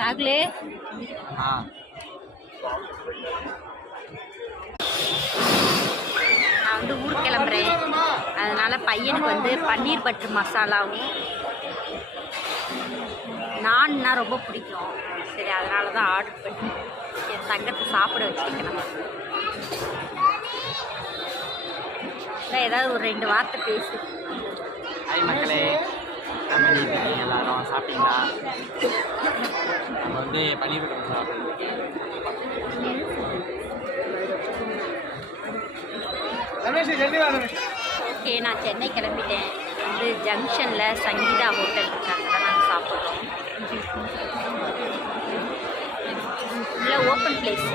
ராகுலே நான் வந்து ஊருக்கு கிளம்புறேன். அதனால் பையனுக்கு பன்னீர் பட்டர் மசாலாவும் நான்னா ரொம்ப பிடிக்கும். சரி, அதனால தான் ஆர்டர் பண்ணி என் தங்கத்தை சாப்பிட வச்சுருக்கேன். நம்ம ஏதாவது ஒரு 2 வார்த்தை பேசு. ஹாய் மக்களே, எல்லாரும் சாப்பிட்டீங்களா? நம்ம பன்னீர் பட்டர் சாப்பிடுவோம். ஓகே, நான் சென்னை கிளம்பிட்டேன். ஜங்ஷனில் சங்கீதா ஹோட்டல் இருக்காங்க, தான் நாங்கள் சாப்பிட்றோம். இல்லை, ஓப்பன் பிளேஸ்.